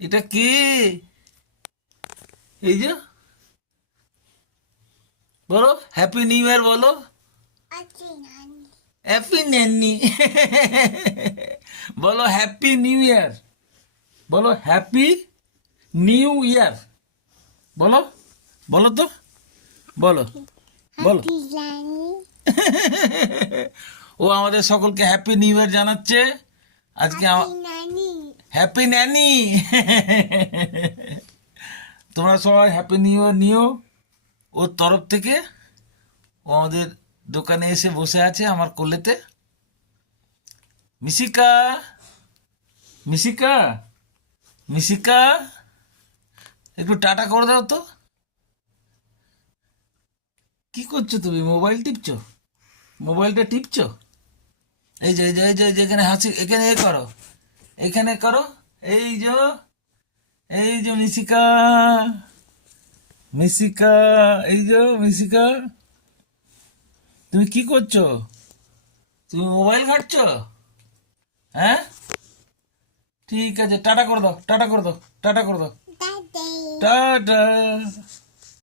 এটা কে? এই যে, বলো হ্যাপি নিউ ইয়ার বলো। হ্যাপি ন্যানি। বলো হ্যাপি নিউ ইয়ার। বলো হ্যাপি নিউ ইয়ার। বলো, বলো তো, বলো, বলো। ও আমাদের সকলকে হ্যাপি নিউ ইয়ার জানাচ্ছে আজকে। হ্যাপি ন্যানি। তোমরা সবাই হ্যাপি নিউ ইয়ার নিও ওর তরফ থেকে। ও আমাদের দোকানে এসে বসে আছে আমার কোলেতে। মিশিকা, মিশিকা, মিশিকা, একটু টাটা করে দাও তো। কি করছো তুমি? মোবাইল টিপছো? মোবাইলটা টিপছো? এই যে, এই যে, এই যে, যেখানে হাসি, এখানে এ করো, এখানে করো। এই যে, এই যে মিশিকা, মিশিকা, এই যে মিশিকা, তুমি কি করছো? তুমি মোবাইল ঘাঁটছো? হ্যাঁ, ঠিক আছে, টাটা করে দাও, টাটা করে দাও, টাটা করে দাও, টাটা।